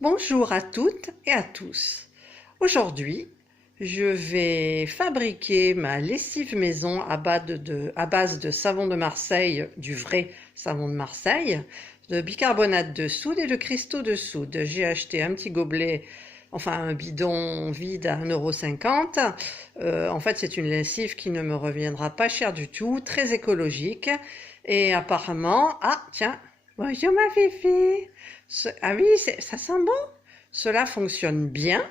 Bonjour à toutes et à tous. Aujourd'hui, je vais fabriquer ma lessive maison à base de savon de Marseille, du vrai savon de Marseille, de bicarbonate de soude et de cristaux de soude. J'ai acheté un petit gobelet, enfin un bidon vide à 1,50 €. En fait, c'est une lessive qui ne me reviendra pas cher du tout, très écologique. Et apparemment, ah tiens, bonjour ma Fifi. Ah oui, ça sent bon. Cela fonctionne bien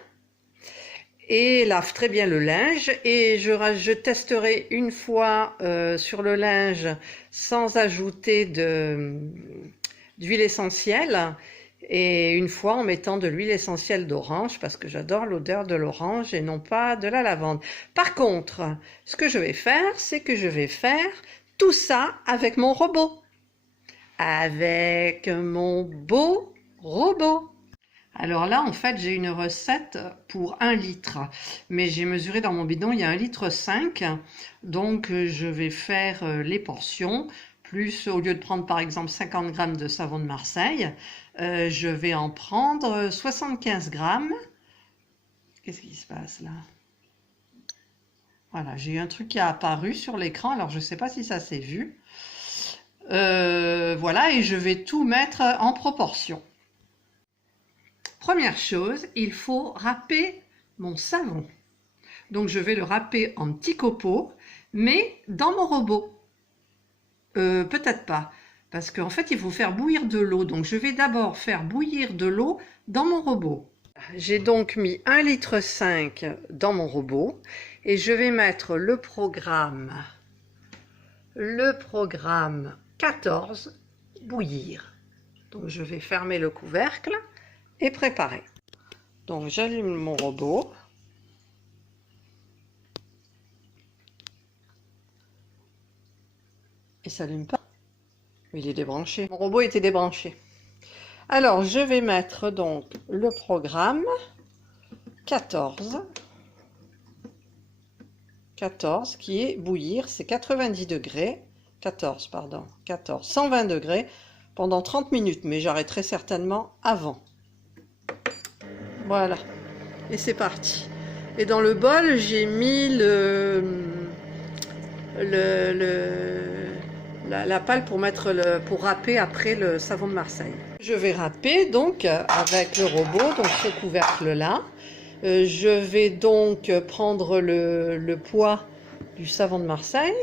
et lave très bien le linge. Et je testerai une fois sur le linge sans ajouter d'huile essentielle et une fois en mettant de l'huile essentielle d'orange parce que j'adore l'odeur de l'orange et non pas de la lavande. Par contre, ce que je vais faire, c'est que je vais faire tout ça avec mon robot. Avec mon beau robot. Alors là, en fait, j'ai une recette pour 1 litre. Mais j'ai mesuré dans mon bidon, il y a 1,5 litre. Donc, je vais faire les portions. Plus, au lieu de prendre par exemple 50 grammes de savon de Marseille, je vais en prendre 75 grammes. Qu'est-ce qui se passe là? Voilà, j'ai eu un truc qui a apparu sur l'écran. Alors, je ne sais pas si ça s'est vu. Voilà, et je vais tout mettre en proportion. Première chose, il faut râper mon savon. Donc je vais le râper en petits copeaux, mais dans mon robot. Peut-être pas, parce qu'en fait il faut faire bouillir de l'eau. Donc je vais d'abord faire bouillir de l'eau dans mon robot. J'ai donc mis 1,5 litre dans mon robot et je vais mettre le programme 14 bouillir. Donc je vais fermer le couvercle et préparer. Donc j'allume mon robot. Il s'allume pas. Il est débranché. Mon robot était débranché. Alors je vais mettre donc le programme 14 qui est bouillir, c'est 90 degrés, 14 pardon, 14, 120 degrés pendant 30 minutes, mais j'arrêterai certainement avant. Voilà, et c'est parti. Et dans le bol, j'ai mis la pale pour pour râper après le savon de Marseille. Je vais râper donc avec le robot, donc ce couvercle là. Je vais donc prendre le poids du savon de Marseille.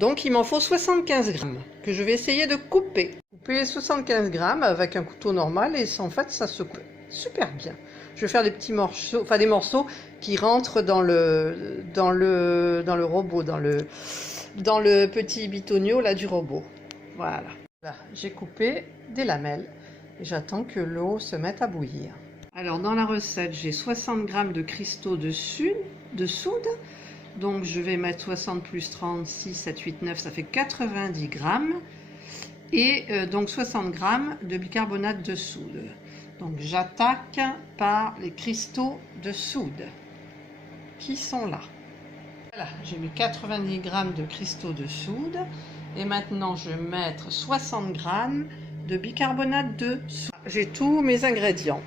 Donc il m'en faut 75 grammes que je vais essayer de couper. Couper 75 grammes avec un couteau normal et en fait ça se coupe super bien. Je vais faire des petits morceaux, enfin des morceaux qui rentrent dans le robot, dans le petit bitonio là du robot. Voilà. Là, j'ai coupé des lamelles et j'attends que l'eau se mette à bouillir. Alors dans la recette, j'ai 60 grammes de cristaux de soude. Donc je vais mettre 60 plus 30, 6, 7, 8, 9, ça fait 90 grammes. Et donc 60 grammes de bicarbonate de soude. Donc j'attaque par les cristaux de soude qui sont là. Voilà, j'ai mis 90 grammes de cristaux de soude. Et maintenant je vais mettre 60 grammes de bicarbonate de soude. J'ai tous mes ingrédients.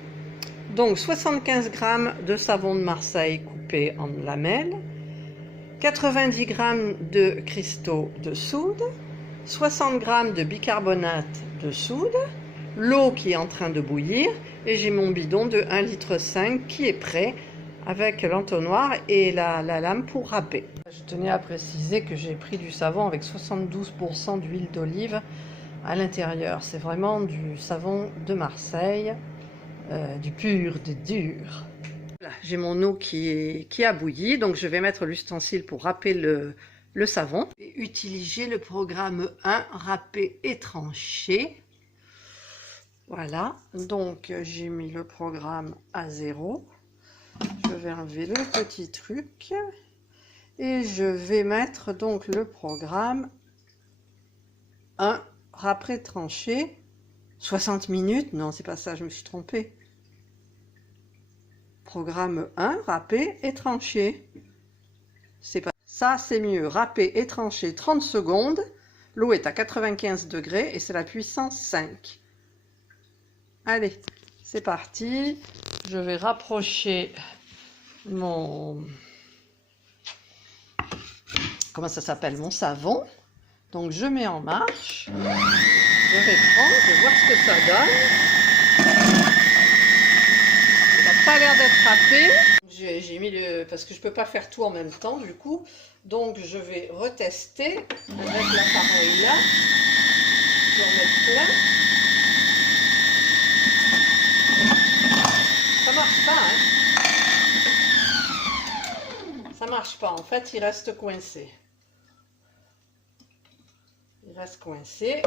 Donc 75 grammes de savon de Marseille coupé en lamelles, 90 grammes de cristaux de soude, 60 grammes de bicarbonate de soude, l'eau qui est en train de bouillir et j'ai mon bidon de 1,5 litre qui est prêt avec l'entonnoir et la lame pour râper. Je tenais à préciser que j'ai pris du savon avec 72% d'huile d'olive à l'intérieur. C'est vraiment du savon de Marseille, du pur, du dur. Voilà, j'ai mon eau qui a bouilli, donc je vais mettre l'ustensile pour râper le savon. Et utiliser le programme 1, râper et trancher. Voilà, donc j'ai mis le programme à 0. Je vais enlever le petit truc et je vais mettre donc le programme 1, râper, trancher. 60 minutes, non c'est pas ça, je me suis trompée. Programme 1, râper et trancher. C'est pas ça, c'est mieux. Râper et trancher 30 secondes. L'eau est à 95 degrés et c'est la puissance 5. Allez, c'est parti. Je vais rapprocher mon... Comment ça s'appelle? Mon savon. Donc je mets en marche. Je vais prendre, je vais voir ce que ça donne. Il n'a pas l'air d'être râpé. J'ai mis le... Parce que je ne peux pas faire tout en même temps du coup. Donc je vais retester avec l'appareil là. Je vais remettre plein. Ça marche pas, hein. Ça marche pas. En fait, il reste coincé. Il reste coincé.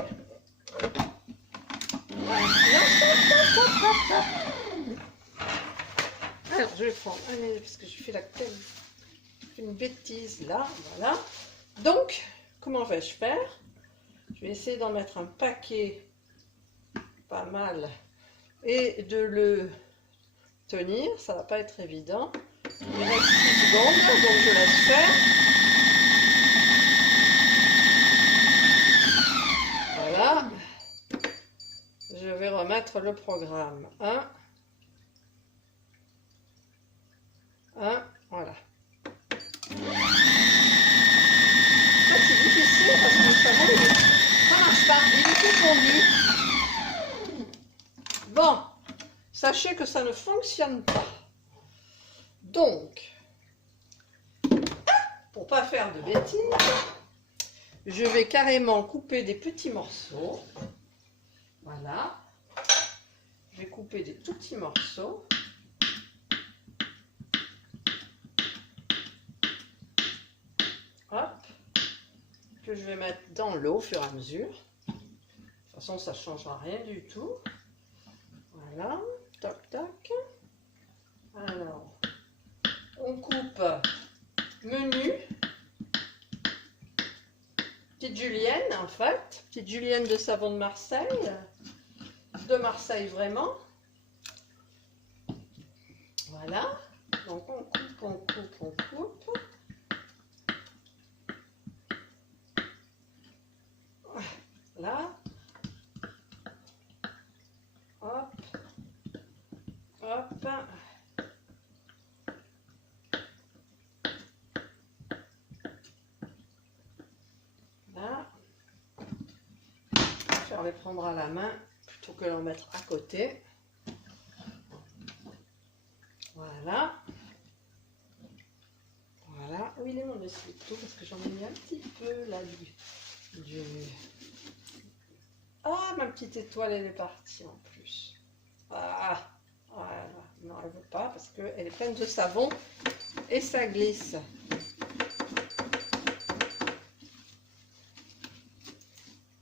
Alors, je vais prendre. Allez, parce que je fais une bêtise là. Voilà. Donc, comment vais-je faire? Je vais essayer d'en mettre un paquet pas mal et de le tenir. Ça va pas être évident. Il reste 10 secondes, donc je laisse faire. Voilà. Je vais remettre le programme. 1. Voilà. En fait, c'est difficile parce que le savon, ça marche pas. Il est tout fondu. Bon, sachez que ça ne fonctionne pas. Donc, pour pas faire de bêtises, je vais carrément couper des petits morceaux. Voilà. Je vais couper des tout petits morceaux. Hop. Que je vais mettre dans l'eau au fur et à mesure. De toute façon, ça ne changera rien du tout. Voilà. Toc, toc. Alors, on coupe menu. Petite julienne, en fait. Petite julienne de savon de Marseille. De Marseille, vraiment. Voilà. Donc, on coupe, on coupe, on coupe. Là. Hop. Hop. Là. Je vais faire les prendre à la main plutôt que d'en mettre à côté. Voilà. Voilà. Où il est mon essuie-tout? Parce que j'en ai mis un petit peu là du... Ah, ma petite étoile, elle est partie en plus. Ah, voilà. Non, elle ne veut pas parce qu'elle est pleine de savon et ça glisse.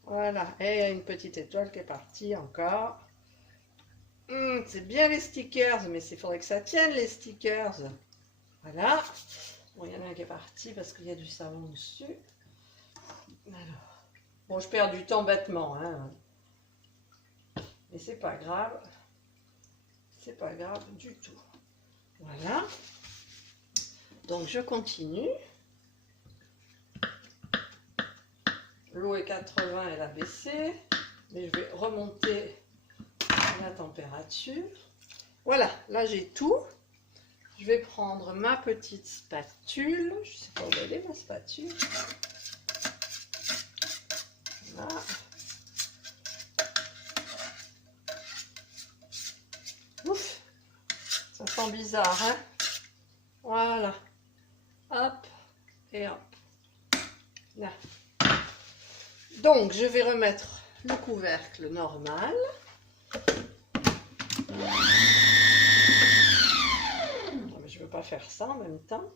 Voilà, et il y a une petite étoile qui est partie encore. C'est bien les stickers, mais il faudrait que ça tienne les stickers. Voilà. Bon, il y en a un qui est parti parce qu'il y a du savon dessus. Alors, bon, je perds du temps bêtement, hein. Mais c'est pas grave. C'est pas grave du tout. Voilà. Donc, je continue. L'eau est 80, elle a baissé. Mais je vais remonter la température. Voilà, là j'ai tout. Je vais prendre ma petite spatule. Je ne sais pas où elle est, ma spatule. Là. Ouf, ça sent bizarre, hein? Voilà. Hop, et hop. Là. Donc, je vais remettre le couvercle normal. Non, mais je ne veux pas faire ça en même temps.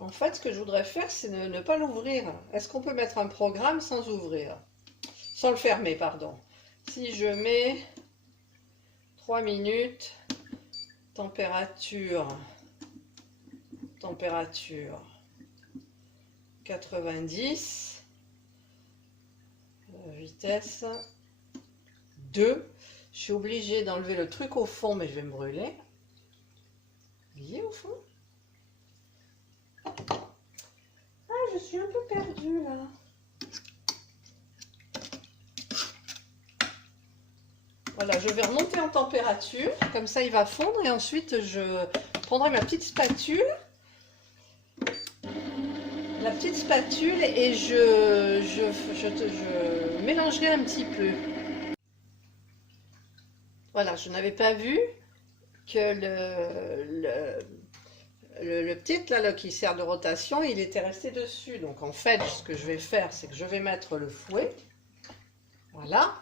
En fait, ce que je voudrais faire, c'est ne pas l'ouvrir. Est-ce qu'on peut mettre un programme sans ouvrir? Sans le fermer, pardon. Si je mets 3 minutes, température 90, vitesse 2. Je suis obligée d'enlever le truc au fond, mais je vais me brûler. Vous voyez au fond? Ah, je suis un peu perdue là. Voilà, je vais remonter en température, comme ça il va fondre et ensuite je prendrai ma petite spatule. La petite spatule et je mélangerai un petit peu. Voilà, je n'avais pas vu que le petit là, qui sert de rotation, il était resté dessus. Donc en fait, ce que je vais faire, c'est que je vais mettre le fouet. Voilà.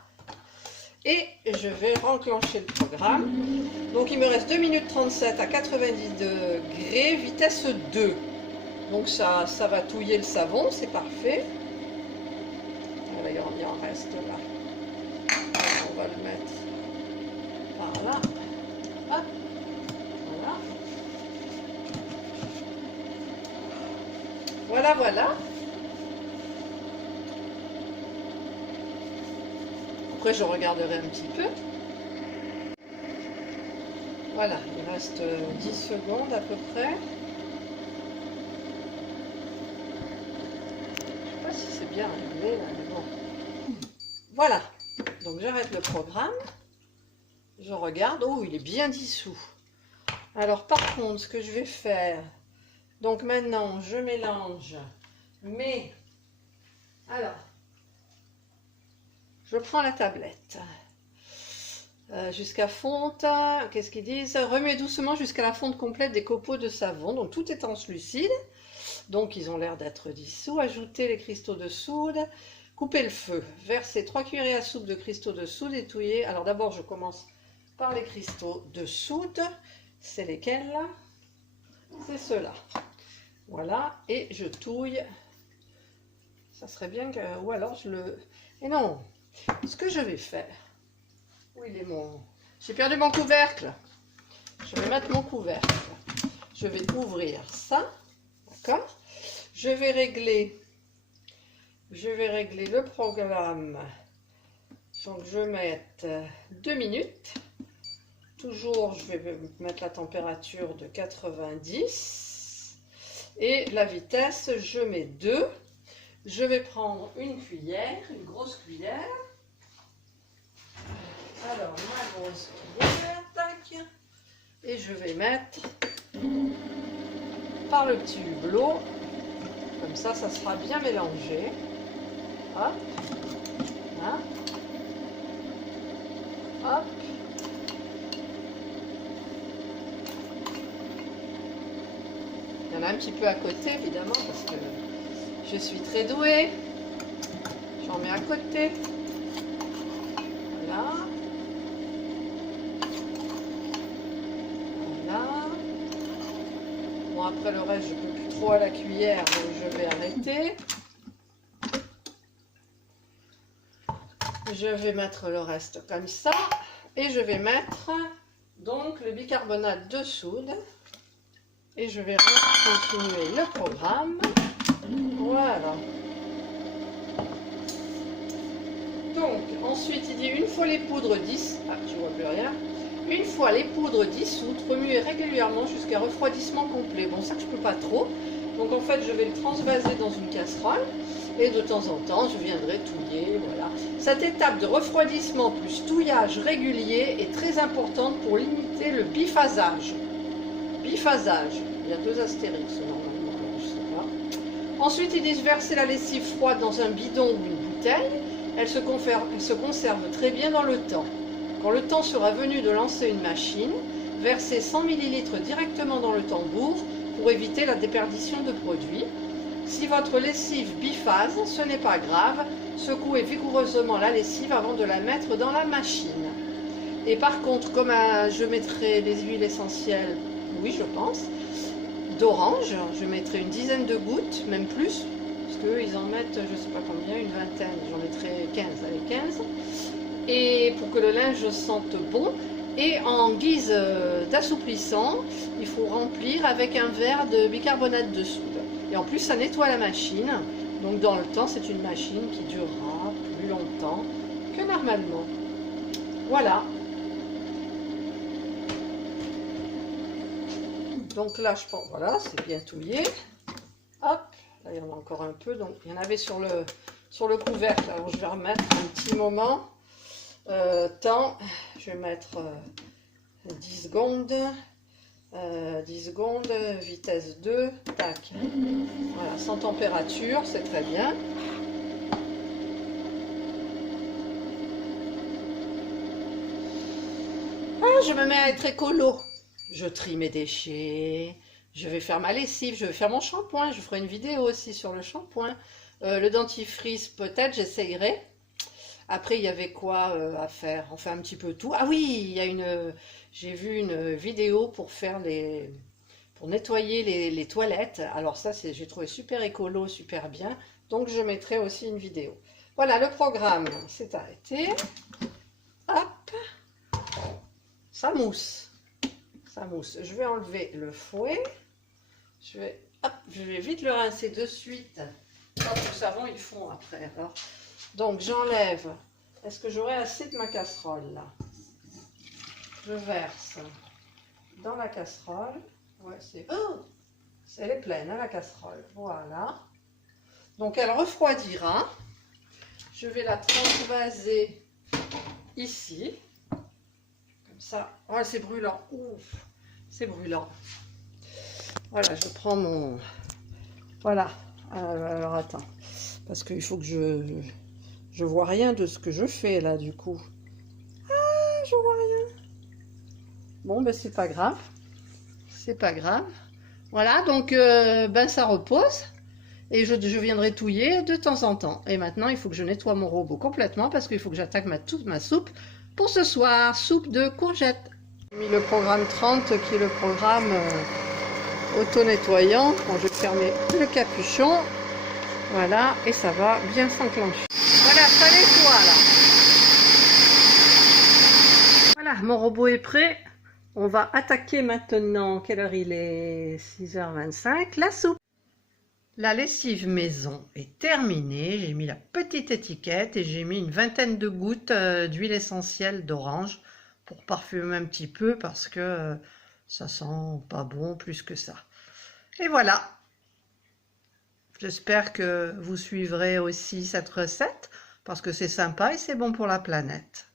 Et je vais renclencher le programme. Donc il me reste 2 minutes 37 à 90 degrés, vitesse 2. Donc ça va touiller le savon, c'est parfait. Voilà, il en reste là. Alors, on va le mettre par là. Hop. Voilà. Voilà, voilà. Après, je regarderai un petit peu. Voilà, il reste 10 secondes à peu près. Je sais pas si c'est bien réglé là, mais bon. Voilà, donc j'arrête le programme. Je regarde. Oh, il est bien dissous. Alors, par contre, ce que je vais faire, donc maintenant, je mélange. Mais, alors, je prends la tablette. Jusqu'à fonte, qu'est-ce qu'ils disent? Remets doucement jusqu'à la fonte complète des copeaux de savon. Donc, tout est translucide. Donc, ils ont l'air d'être dissous. Ajoutez les cristaux de soude. Coupez le feu. Versez 3 cuillerées à soupe de cristaux de soude et touillez. Alors, d'abord, je commence par les cristaux de soude. C'est lesquels là? C'est ceux-là. Voilà. Et je touille. Ça serait bien que... Ou alors, je le... Et non. Ce que je vais faire... Où il est mon... J'ai perdu mon couvercle. Je vais mettre mon couvercle. Je vais ouvrir ça. D'accord? Je vais régler le programme. Donc je vais mettre 2 minutes. Toujours, je vais mettre la température de 90. Et la vitesse, je mets 2. Je vais prendre une cuillère, une grosse cuillère. Alors, ma grosse cuillère, tac. Et je vais mettre par le petit hublot. Comme ça, ça sera bien mélangé. Hop. Hein. Hop. Il y en a un petit peu à côté, évidemment, parce que je suis très douée. J'en mets à côté. Voilà. Voilà. Bon, après le reste, je ne peux plus trop à la cuillère, donc je vais arrêter. Je vais mettre le reste comme ça. Et je vais mettre donc le bicarbonate de soude. Et je vais continuer le programme. Voilà. Donc, ensuite, il dit une fois les poudres je vois plus rien. Une fois les poudres dissoutes, remuez régulièrement jusqu'à refroidissement complet. Bon, ça que je peux pas trop. Donc, en fait, je vais le transvaser dans une casserole. Et de temps en temps, je viendrai touiller. Voilà. Cette étape de refroidissement plus touillage régulier est très importante pour limiter le biphasage. Biphasage. Il y a 2 astérix normalement, je sais pas. Ensuite, ils disent verser la lessive froide dans un bidon ou une bouteille. Elle se conserve très bien dans le temps. Quand le temps sera venu de lancer une machine, versez 100 ml directement dans le tambour pour éviter la déperdition de produits. Si votre lessive biphase, ce n'est pas grave, secouez vigoureusement la lessive avant de la mettre dans la machine. Et par contre, comme je mettrai des huiles essentielles, oui je pense, d'orange, je mettrai une dizaine de gouttes, même plus, parce qu'eux ils en mettent, je ne sais pas combien, une vingtaine, j'en mettrai 15, allez 15. Et pour que le linge sente bon, et en guise d'assouplissant, il faut remplir avec un verre de bicarbonate de soude. Et en plus, ça nettoie la machine. Donc dans le temps, c'est une machine qui durera plus longtemps que normalement. Voilà. Donc là, je pense, voilà, c'est bien touillé. Hop, là, il y en a encore un peu. Donc, il y en avait sur le couvercle. Alors, je vais remettre un petit moment. Temps, je vais mettre 10 secondes. 10 secondes, vitesse 2, tac. Voilà, sans température, c'est très bien. Ah, je me mets à être écolo. Je trie mes déchets, je vais faire ma lessive, je vais faire mon shampoing, je ferai une vidéo aussi sur le shampoing. Le dentifrice, peut-être, j'essayerai. Après, il y avait quoi à faire? On fait un petit peu tout. Ah oui, j'ai vu une vidéo pour nettoyer les toilettes. Alors ça, j'ai trouvé super écolo, super bien. Donc, je mettrai aussi une vidéo. Voilà, le programme s'est arrêté. Hop, ça mousse. Ça mousse. Je vais enlever le fouet. Je vais vite le rincer de suite. Hop, le savon, il fond après. Alors. Donc, j'enlève. Est-ce que j'aurai assez de ma casserole là? Je verse dans la casserole. Ouais, elle est pleine, hein, la casserole. Voilà. Donc, elle refroidira. Je vais la transvaser ici. Comme ça. Oh, c'est brûlant. Ouf, c'est brûlant. Voilà, je prends mon... Voilà. Alors, attends. Parce qu'il faut que je vois rien de ce que je fais là, du coup. Ah, je vois rien. Bon, ben c'est pas grave. C'est pas grave. Voilà, donc ben ça repose. Et je viendrai touiller de temps en temps. Et maintenant, il faut que je nettoie mon robot complètement parce qu'il faut que j'attaque ma soupe pour ce soir. Soupe de courgettes. J'ai mis le programme 30 qui est le programme auto-nettoyant. Bon, je vais fermer le capuchon. Voilà, et ça va bien s'enclencher. Voilà, ça nettoie là. Voilà, mon robot est prêt. On va attaquer maintenant. Quelle heure il est? 6h25. La soupe. La lessive maison est terminée. J'ai mis la petite étiquette et j'ai mis une vingtaine de gouttes d'huile essentielle d'orange pour parfumer un petit peu parce que ça sent pas bon plus que ça. Et voilà. J'espère que vous suivrez aussi cette recette parce que c'est sympa et c'est bon pour la planète.